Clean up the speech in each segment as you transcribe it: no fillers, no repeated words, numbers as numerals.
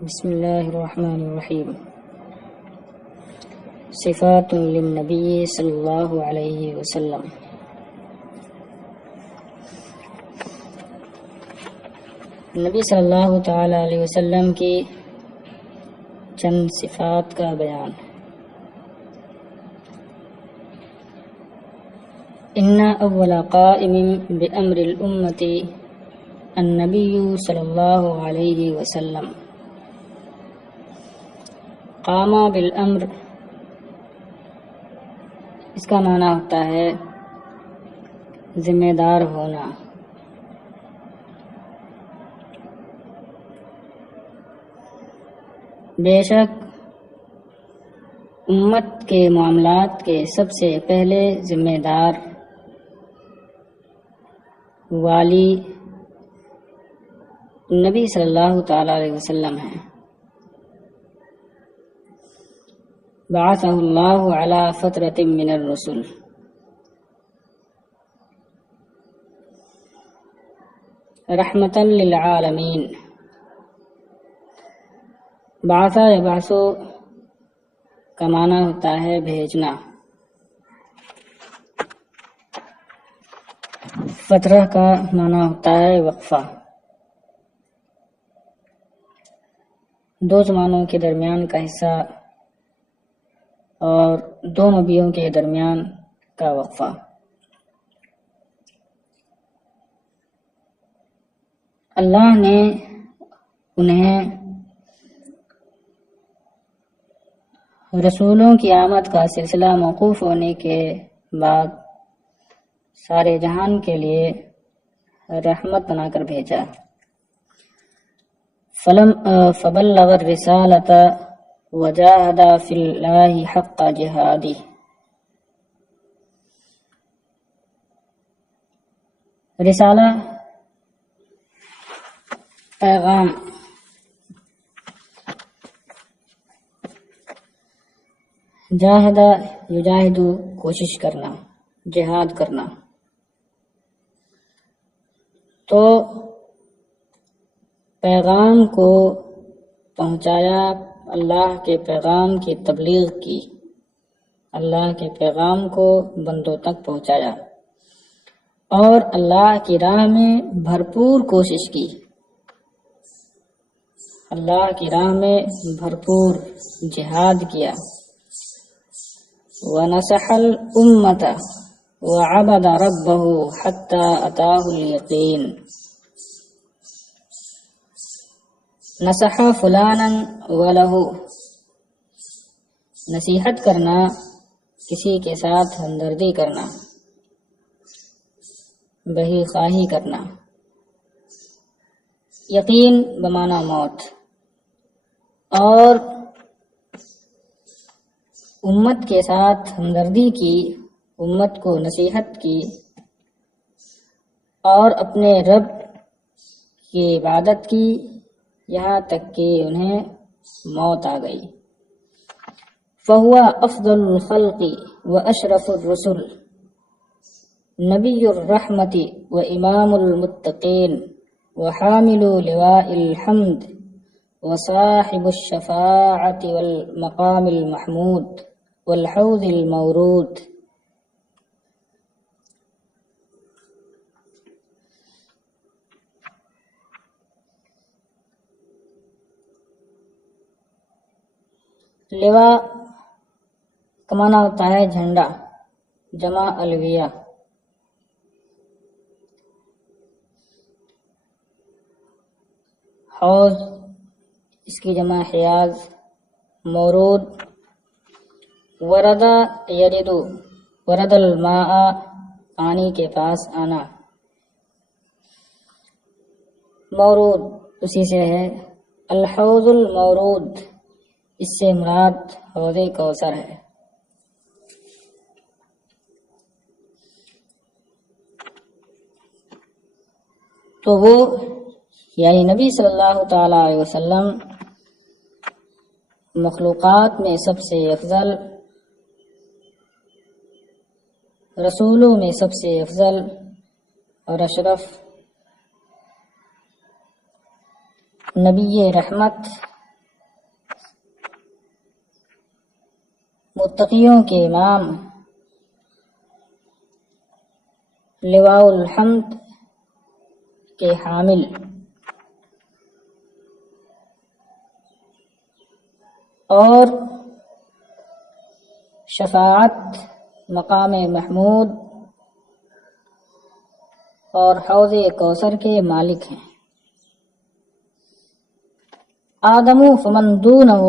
بسم اللہ الرحمن الرحیم۔ صفات للنبی صلی اللہ علیہ وسلم۔ نبی صلی اللہ تعالی علیہ وسلم کی چند صفات کا بیان۔ ان اول قائم بامر الامت النبی صلی اللہ علیہ وسلم۔ قام بالامر، اس کا معنی ہوتا ہے ذمہ دار ہونا۔ بے شک امت کے معاملات کے سب سے پہلے ذمہ دار والی نبی صلی اللہ تعالی علیہ وسلم ہیں۔ بعثہ اللہ علی فترۃ من الرسل، رحمۃ للعالمین۔ بعثہ یا بعثو کا معنی ہوتا ہے بھیجنا، فترہ کا معنی ہوتا ہے وقفہ۔ دو زمانوں کے درمیان کا حصہ اور دو نبیوں کے درمیان کا وقفہ۔ اللہ نے انہیں رسولوں کی آمد کا سلسلہ موقوف ہونے کے بعد سارے جہان کے لیے رحمت بنا کر بھیجا۔ فبلغ الرسالۃ وجاہد فی اللہ حق جہادہ۔ رسالہ پیغام، جاہد یجاہد کوشش کرنا، جہاد کرنا۔ تو پیغام کو پہنچایا، اللہ کے پیغام کی تبلیغ کی، اللہ کے پیغام کو بندوں تک پہنچایا اور اللہ کی راہ میں بھرپور کوشش کی، اللہ کی راہ میں بھرپور جہاد کیا۔ وَنَصَحَ الْأُمَّةَ وَعَبَدَ رَبَّهُ حَتَّى أَتَاهُ الْيَقِينُ۔ نصح فلانا وَلَهُ، نصیحت کرنا، کسی کے ساتھ ہمدردی کرنا، بہی خواہی کرنا۔ یقین بمعنی موت، اور امت کے ساتھ ہمدردی کی، امت کو نصیحت کی اور اپنے رب کی عبادت کی، یہاں تک کہ انہیں موت آ گئی۔ فَهُوَ أَفْضَلُ الْخَلْقِ وَأَشْرَفُ الرُّسُلِ، نبی الرحمت وإمام المتقین وحامل لواء الحمد وصاحب الشفاعة والمقام المحمود والحوض المورود۔ لواء کا معنی ہوتا ہے جھنڈا، جمع الویہ۔ حوض اس کی جمع حیاض۔ مورود ورد یرد، ورد الماء پانی کے پاس آنا۔ مورود اسی سے ہے۔ الحوض المورود، اس سے مراد حوض کوثر ہے۔ تو وہ یعنی نبی صلی اللہ تعالی علیہ وسلم مخلوقات میں سب سے افضل، رسولوں میں سب سے افضل اور اشرف، نبی رحمت متقیوں کے امام، لواء الحمد کے حامل، اور شفاعت، مقام محمود اور حوض کوثر کے مالک ہیں۔ آدم فمن دونہ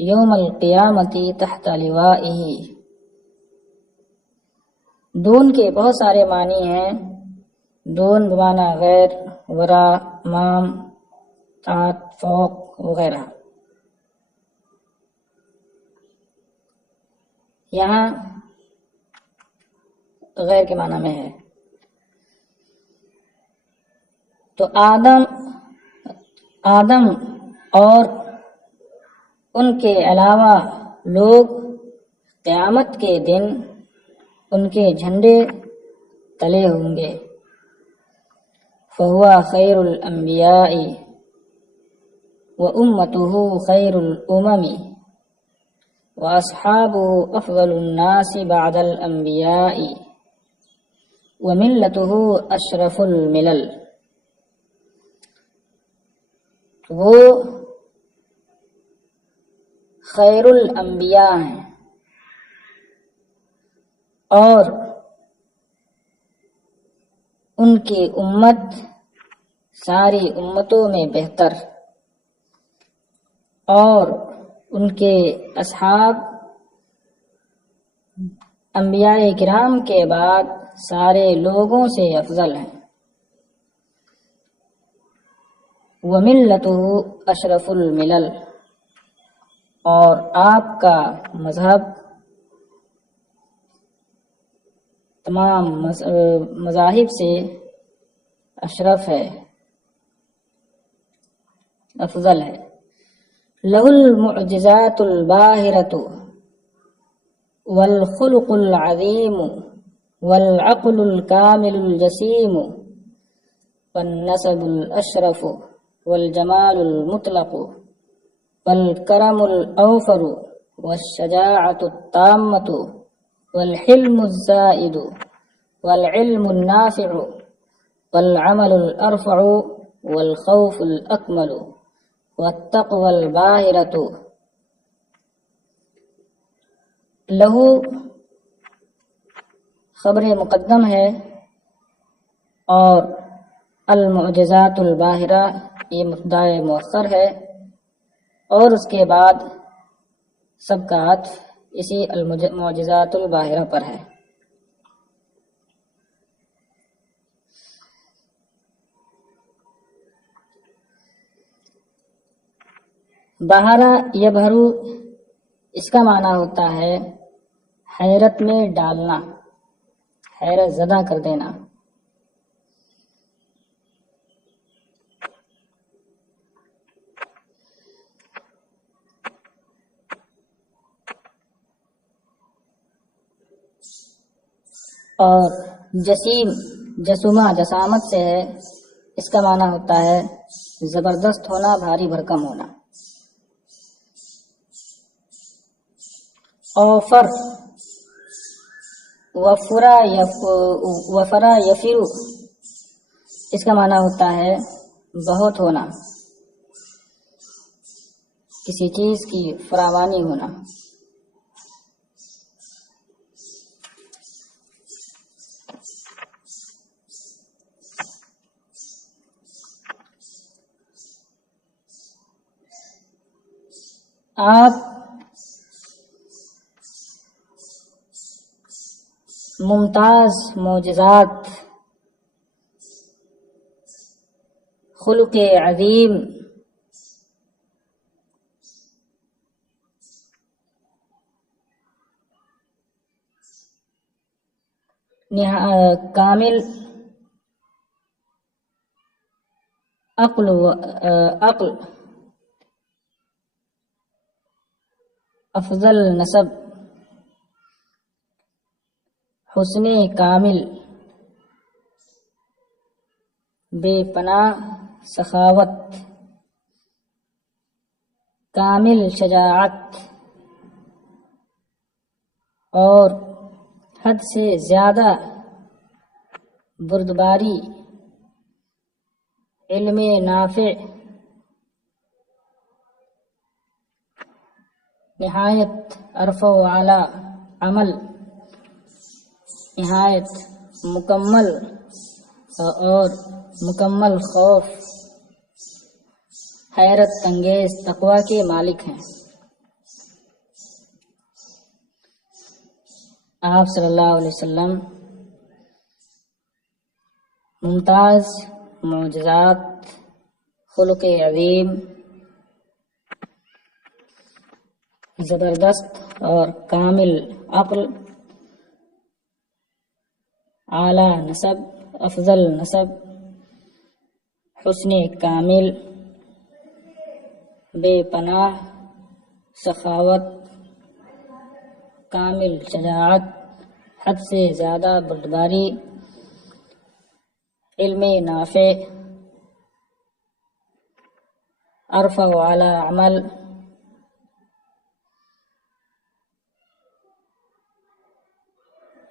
یوم القیامت تحت لوائہ۔ دون کے بہت سارے معنی ہیں۔ دون بمعنی غیر، ورا، امام، تحت، فوق وغیرہ۔ یہاں غیر کے معنی میں ہے۔ تو آدم اور ان کے علاوہ لوگ قیامت کے دن ان کے جھنڈے تلے ہوں گے۔ فہو خیر الانبیاء وامتہ خیر الامم واصحابہ افضل الناس بعد الانبیاء وملتہ اشرف الملل۔ وہ خیر الانبیاء ہیں اور ان کی امت ساری امتوں میں بہتر، اور ان کے اصحاب انبیاء کرام کے بعد سارے لوگوں سے افضل ہیں۔ وَمِلَّتُهُ أَشْرَفُ الْمِلَلِ، اور آپ کا مذہب تمام مذاہب سے اشرف ہے، افضل ہے۔ لَهُ الْمُعْجِزَاتُ الْبَاهِرَةُ وَالْخُلُقُ الْعَظِيمُ وَالْعَقْلُ الْكَامِلُ الْجَسِيمُ وَالنَّسَبُ الْأَشْرَفُ وَالْجَمَالُ الْمُطْلَقُ وَالْكَرَمُ الْأَوْفَرُ وَالشَّجَاعَةُ التَّامَّةُ وَالْحِلْمُ الزَّائِدُ وَالْعِلْمُ النَّافِعُ وَالْعَمَلُ الْأَرْفَعُ وَالْخَوْفُ الْأَكْمَلُ وَالتَّقْوَى الْبَاهِرَةُ۔ لہو خبر مقدم ہے، اور المعجزات الباہرہ یہ مبتدا مؤخر ہے، اور اس کے بعد سب کا عطف اسی المعجزات الباہرہ پر ہے۔ بہرا یبہرو، اس کا معنی ہوتا ہے حیرت میں ڈالنا، حیرت زدہ کر دینا۔ اور جسیم، جسومہ جسامت سے ہے، اس کا معنی ہوتا ہے زبردست ہونا، بھاری بھرکم ہونا۔ اوفر، وفرا یفرو، اس کا معنی ہوتا ہے بہت ہونا، کسی چیز کی فراوانی ہونا۔ آپ ممتاز معجزات، خلق عظیم، کامل عقل افضل نسب، حسن کامل، بے پناہ سخاوت، کامل شجاعت، اور حد سے زیادہ بردباری، علم نافع، نہایت عرف و اعلیٰ عمل، نہایت مکمل اور مکمل خوف، حیرت انگیز تقوی کے مالک ہیں۔ آپ صلی اللہ علیہ وسلم ممتاز معجزات، خلق عظیم، زبردست اور کامل عقل، اعلیٰ نسب، افضل نسب، حسن کامل، بے پناہ سخاوت، کامل شجاعت، حد سے زیادہ بردباری، علم نافع، عرف و اعلیٰ عمل،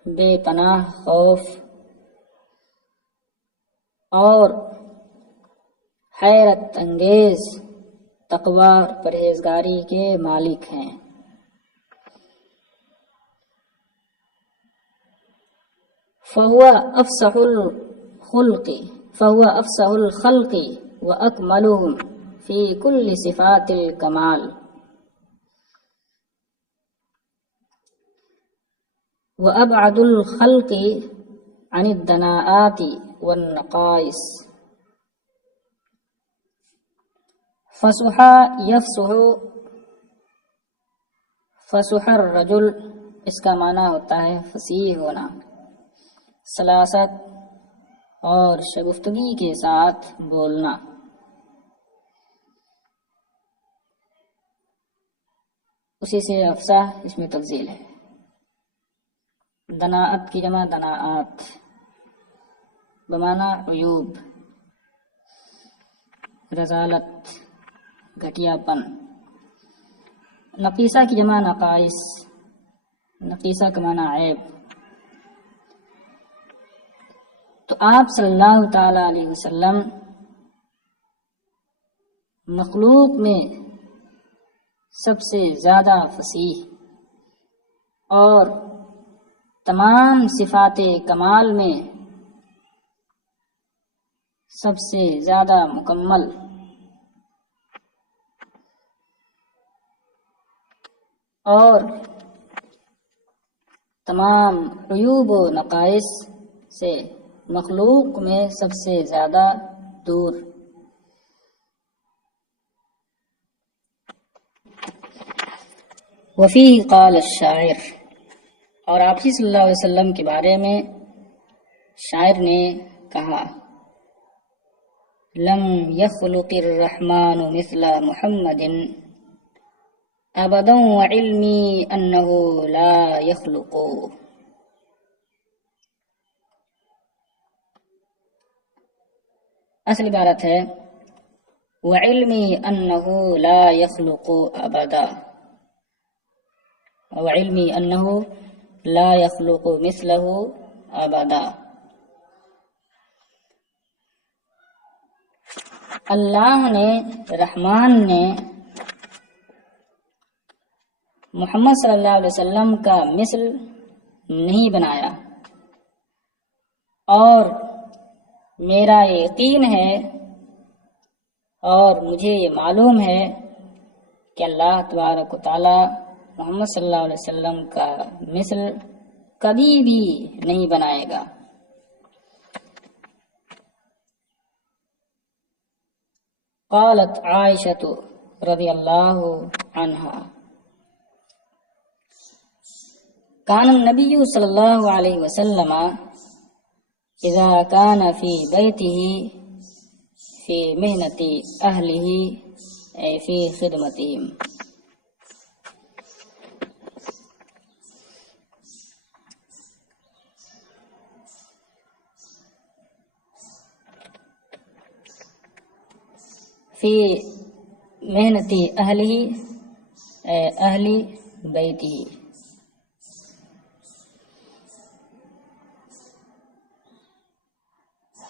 بے پناہ خوف اور حیرت انگیز تقوی اور پرہیزگاری کے مالک ہیں۔ فهو افصح الخلق واکملهم في كل صفات الکمال، وابعد الخلق عن الدناءات والنقائص، فصح الرجل، اس کا معنی ہوتا ہے فصیح ہونا، سلاست اور شگفتگی کے ساتھ بولنا۔ اسی سے افصاح اس میں تفضیل ہے۔ دناءت کی جمع دناءات بمعنی عیوب، رذالت، گھٹیا پن۔ نقیصہ کی جمع نقائص، نقیصہ کا معنی عیب۔ تو آپ صلی اللہ تعالی علیہ وسلم مخلوق میں سب سے زیادہ فصیح اور تمام صفات کمال میں سب سے زیادہ مکمل، اور تمام عیوب و نقائص سے مخلوق میں سب سے زیادہ دور۔ وفیہ قال الشاعر، اور آپ صلی اللہ علیہ وسلم کے بارے میں شاعر نے کہا، لم يخلق الرحمن مثل محمد ابدا وعلمی انہ لا يخلق۔ اصل عبارت ہے وعلمی انہ لا يخلق ابدا، وعلمی انہ لا يخلق مثلہ ابدا۔ اللہ نے، رحمان نے محمد صلی اللہ علیہ وسلم کا مثل نہیں بنایا، اور میرا یقین ہے اور مجھے یہ معلوم ہے کہ اللہ تبارک و تعالی محمد صلی اللہ علیہ وسلم کا مثل کبھی بھی نہیں بنائے گا۔ قالت عائشہ رضی اللہ عنہا، کان النبی صلی اللہ علیہ وسلم اذا کان فی بیتہ فی محنت اہلہ ای فی خدمتہم۔ فی محنت اہلہ اے اہل بیتہ،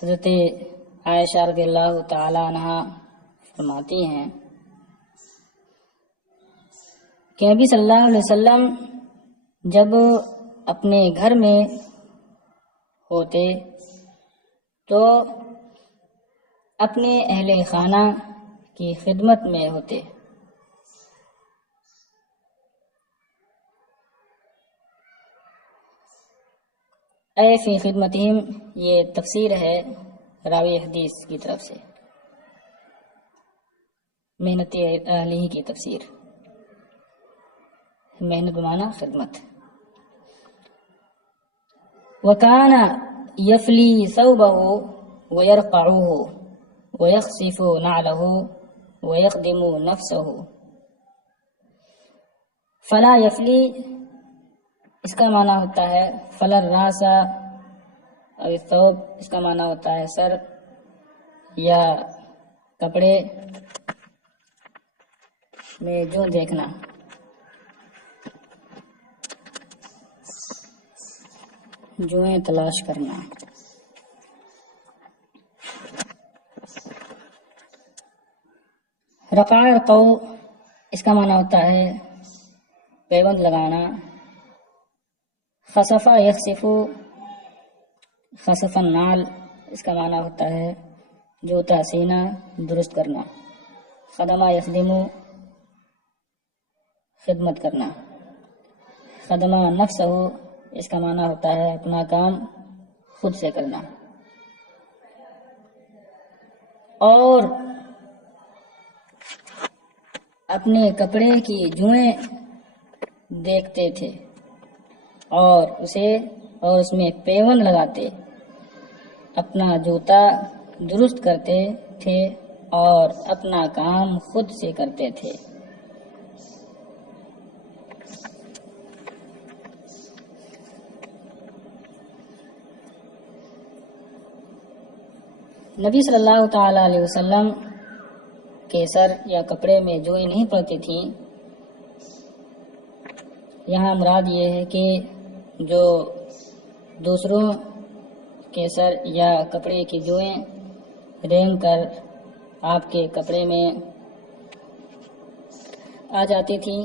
حضرت عائشہ رضی اللہ تعالی عنہا فرماتی ہیں کہ نبی صلی اللہ علیہ وسلم جب اپنے گھر میں ہوتے تو اپنے اہل خانہ کی خدمت میں ہوتے، اے فی خدمتہم، یہ تفسیر ہے راوی حدیث کی طرف سے، محنت اہلہ کی تفسیر، محنت بمانا خدمت۔ وَكَانَ يَفْلِي ثَوْبَهُ وَيَرْقَعُهُ وَيَخْصِفُ نَعْلَهُ وَيَخْدِمُ نَفْسَهُ۔ فلا یفلی اس کا معنی ہوتا ہے فلر راسا، اور ثوب اس کا معنی ہوتا ہے سر یا کپڑے میں جو دیکھنا، جوئیں تلاش کرنا۔ رقع یرقع اس کا معنی ہوتا ہے پیوند لگانا۔ خصفہ یخصفو، خصف النعل اس کا معنی ہوتا ہے جوتا سینا درست کرنا۔ خدمہ یخدمو خدمت کرنا۔ خدمہ نفسہ اس کا معنی ہوتا ہے اپنا کام خود سے کرنا۔ اور اپنے کپڑے کی جوئیں دیکھتے تھے اور اس میں پیوند لگاتے، اپنا جوتا درست کرتے تھے اور اپنا کام خود سے کرتے تھے۔ نبی صلی اللہ تعالی علیہ وسلم کے سر یا کپڑے میں جوئیں نہیں پڑتی تھیں۔ یہاں مراد یہ ہے کہ جو دوسروں کے سر یا کپڑے کی جوئیں رینگ کر آپ کے کپڑے میں آ جاتی تھیں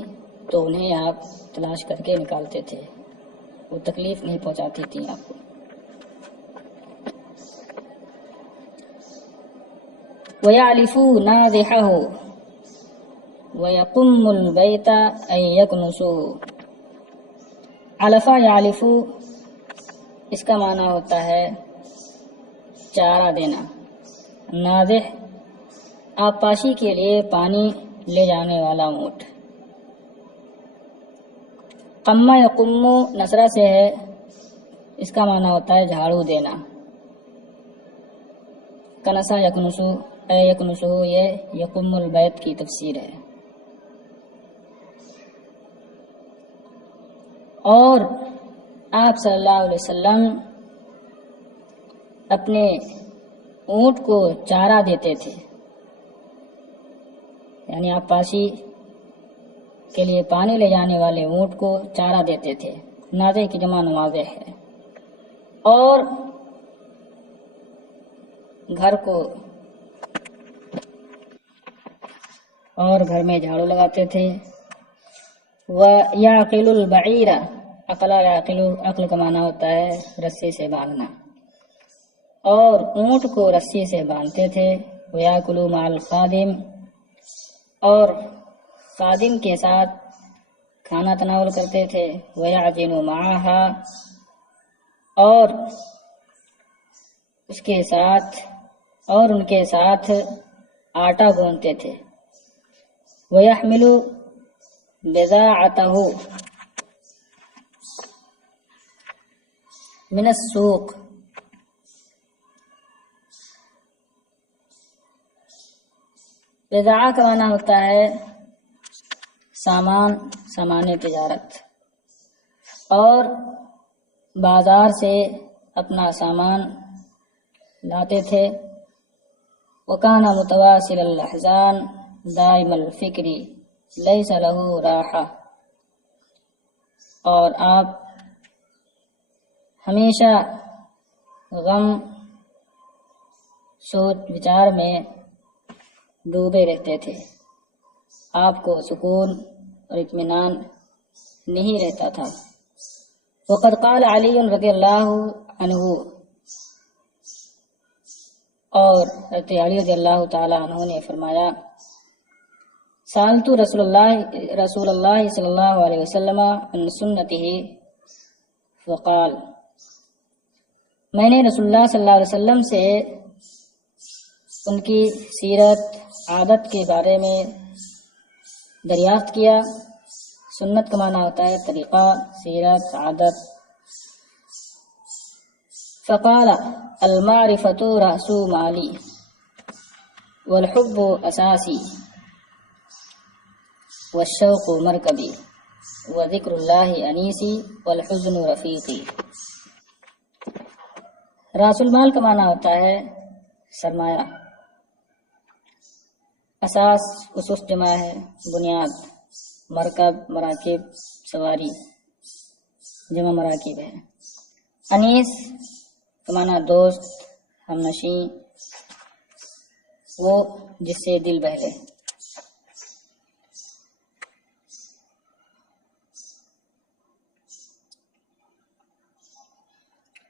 تو انہیں آپ تلاش کر کے نکالتے تھے، وہ تکلیف نہیں پہنچاتی تھیں آپ کو۔ وَيَعْلِفُوا نَاضِحَهُ وَيَقُمُّ الْبَيْتَ أَن يَكْنُسُوا۔ علفا یعلفو اس کا معنی ہوتا ہے چارہ دینا۔ ناضح آبپاشی کے لیے پانی لے جانے والا اونٹ۔ قمہ یقمو نصرہ سے ہے، اس کا معنی ہوتا ہے جھاڑو دینا۔ کنسا یکنسو اے یکنسو یہ یقم البیت کی تفسیر ہے۔ اور آپ صلی اللہ علیہ وسلم اپنے اونٹ کو چارہ دیتے تھے، یعنی آپ پاشی کے لیے پانی لے جانے والے اونٹ کو چارہ دیتے تھے۔ ناضح کی جمع نواضح ہے۔ اور گھر میں جھاڑو لگاتے تھے۔ وَيَعْقِلُ الْبَعِيرَ عقلا یعقل، عقل کا معنی ہوتا ہے رسی سے باندھنا، اور اونٹ کو رسی سے باندھتے تھے۔ وَيَأْكُلُ مَعَ الْخَادِمِ اور خادم کے ساتھ کھانا تناول کرتے تھے۔ وَيَعْجِنُ مَعَهَا اور ان کے ساتھ آٹا گوندتے تھے۔ وَيَحْمِلُ بِضَاعَتَهُ مِنَ السُّوقِ بضاعہ کا معنی ہوتا ہے سامان تجارت، اور بازار سے اپنا سامان لاتے تھے۔ وَكَانَ مُتَوَاصِلَ الْأَحْزَانِ دَائِمَ الْفِكْرِ لَيْسَ لَهُ رَاحَةٌ اور آپ ہمیشہ غم سوچ وچار میں ڈوبے رہتے تھے، آپ کو سکون اور اطمینان نہیں رہتا تھا۔ وقد قال علی رضی اللہ عنہ، اور حضرت علی رضی اللہ تعالی عنہ نے فرمایا، سألت رسول اللہ صلی اللہ علیہ وسلم عن سنته فقال، میں نے رسول اللہ صلی اللہ علیہ وسلم سے ان کی سیرت عادت کے بارے میں دریافت کیا۔ سنت کا معنی ہوتا ہے طریقہ، سیرت، عادت۔ فقال المعرفۃ رأس مالی والحب اساسی والشوق مرکبی وذکر اللہ انیسی والحزن رفیقی۔ راس المال کا معنی ہوتا ہے سرمایہ، اساس اسس جمع ہے بنیاد، مرکب مراکب سواری جمع مراکب ہے، انیس کا معنی دوست ہمنشیں، وہ جس سے دل بہلے۔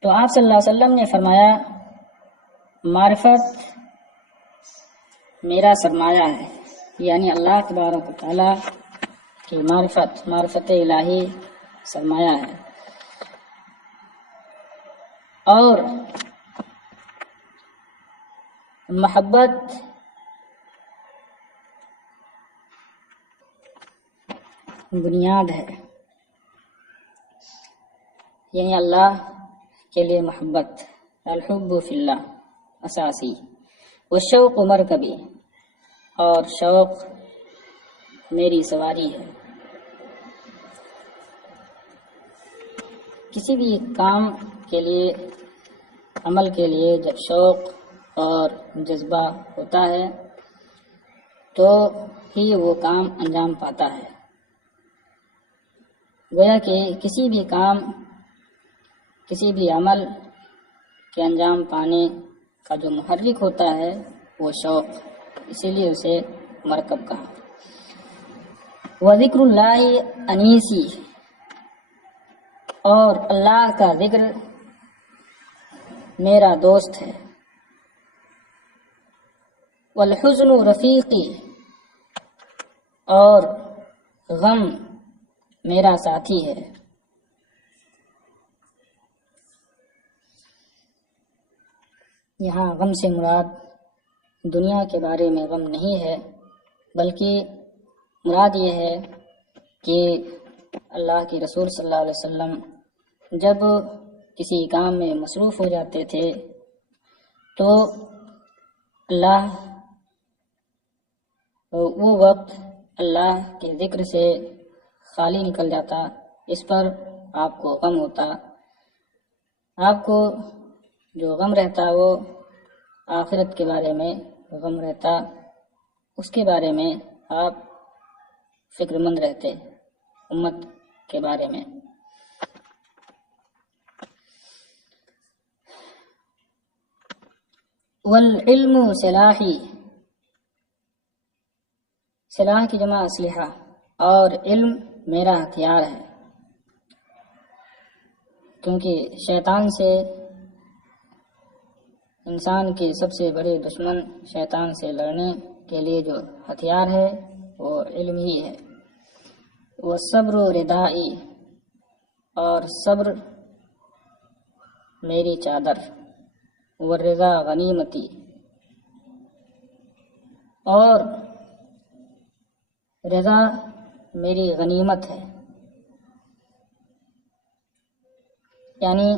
تو آپ صلی اللہ علیہ وسلم نے فرمایا معرفت میرا سرمایہ ہے، یعنی اللہ تبارک و تعالی کی معرفت الہی سرمایہ ہے، اور محبت بنیاد ہے، یعنی اللہ کے لیے محبت، الحب فی اللہ اساسی، والشوق مرکبی، اور شوق میری سواری ہے۔ کسی بھی کام کے لیے، عمل کے لیے جب شوق اور جذبہ ہوتا ہے تو ہی وہ کام انجام پاتا ہے۔ گویا کہ کسی بھی کام، کسی بھی عمل کے انجام پانے کا جو محرک ہوتا ہے وہ شوق، اسی لیے اسے مرکب کہا۔ وذکر اللہ انیسی، اور اللہ کا ذکر میرا دوست ہے۔ والحزن رفیقی، اور غم میرا ساتھی ہے۔ یہاں غم سے مراد دنیا کے بارے میں غم نہیں ہے، بلکہ مراد یہ ہے کہ اللہ کے رسول صلی اللہ علیہ وسلم جب کسی کام میں مصروف ہو جاتے تھے تو اللہ وہ وقت اللہ کے ذکر سے خالی نکل جاتا، اس پر آپ کو غم ہوتا۔ آپ کو جو غم رہتا وہ آخرت کے بارے میں غم رہتا، اس کے بارے میں آپ فکر مند رہتے، امت کے بارے میں۔ والعلم سلاحی، سلاح کی جمع اسلحہ، اور علم میرا ہتھیار ہے، کیونکہ شیطان سے، انسان کے سب سے بڑے دشمن شیطان سے لڑنے کے لیے جو ہتھیار ہے وہ علم ہی ہے۔ والصبر ردائی، اور صبر میری چادر۔ والرضا غنیمتی، اور رضا میری غنیمت ہے، یعنی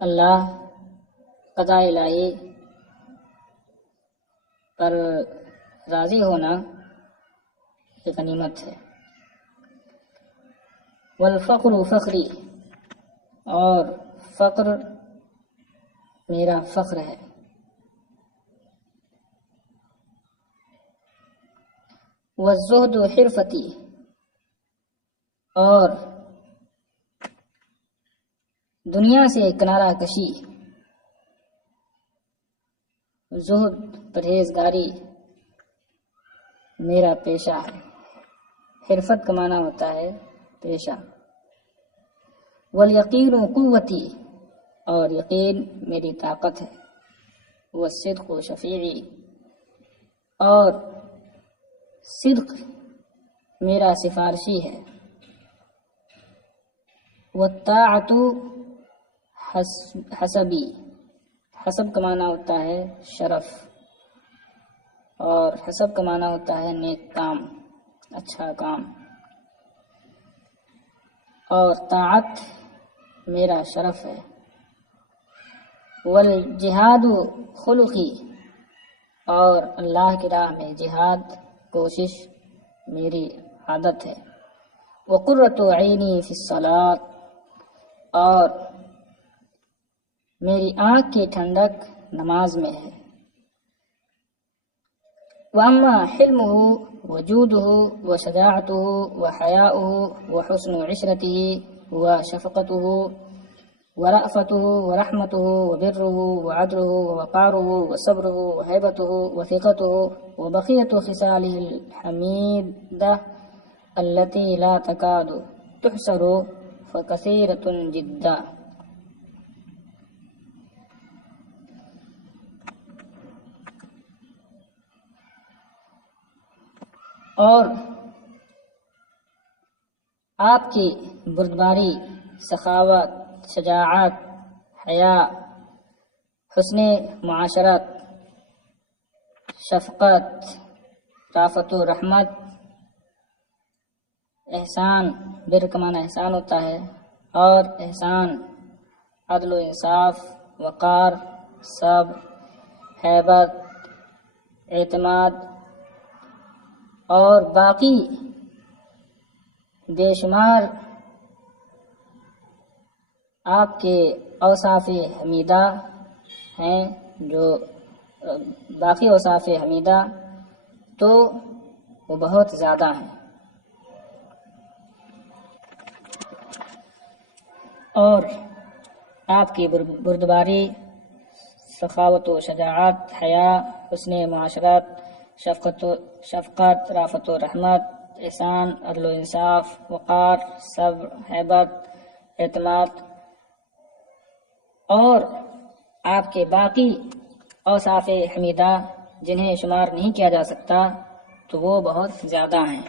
اللہ قضاء الہی پر راضی ہونا یہ غنیمت ہے۔ والفقر فخری، اور فقر میرا فخر ہے۔ والزہد حرفتی، اور دنیا سے کنارہ کشی زہد پرہیزگاری میرا پیشہ ہے۔ حرفت کا معنی ہوتا ہے پیشہ۔ والیقین قوتی، اور یقین میری طاقت ہے۔ والصدق شفیعی، اور صدق میرا سفارشی ہے۔ والطاعۃ حسبی، حسب کا معنی ہوتا ہے شرف، اور حسب کا معنی ہوتا ہے نیک کام، اچھا کام، اور طاعت میرا شرف ہے۔ والجہاد خلقی، اور اللہ کی راہ میں جہاد کوشش میری عادت ہے۔ وقرۃ عینی فی الصلاۃ، اور میری آنکھ کی ٹھنڈک نماز میں ہے۔ واما حلمہ وجودہ وشجاعتہ وحیاؤہ وحسن عشرتہ وشفقتہ ورأفتہ ورحمتہ وبرہ وعدلہ ووقارہ وصبرہ وہیبتہ وثقتہ وبقیۃ خصالہ الحمیدہ التي لا تكاد تحصر فكثيرة جدا۔ اور آپ کی بردباری، سخاوت، شجاعت، حیا، حسن معاشرت، شفقت، رافت و رحمت، احسان، بر کا معنی احسان ہوتا ہے، اور احسان، عدل و انصاف، وقار، صبر، ہیبت، اعتماد، اور باقی بے شمار آپ کے اوصاف حمیدہ ہیں، جو باقی اوصاف حمیدہ تو وہ بہت زیادہ ہیں۔ اور آپ کی بردباری، سخاوت و شجاعت، حیا، حسن معاشرت، شفقت، رافت و رحمت، احسان، عدل و انصاف، وقار، صبر، ہیبت، اعتماد، اور آپ کے باقی اوصاف حمیدہ جنہیں شمار نہیں کیا جا سکتا تو وہ بہت زیادہ ہیں۔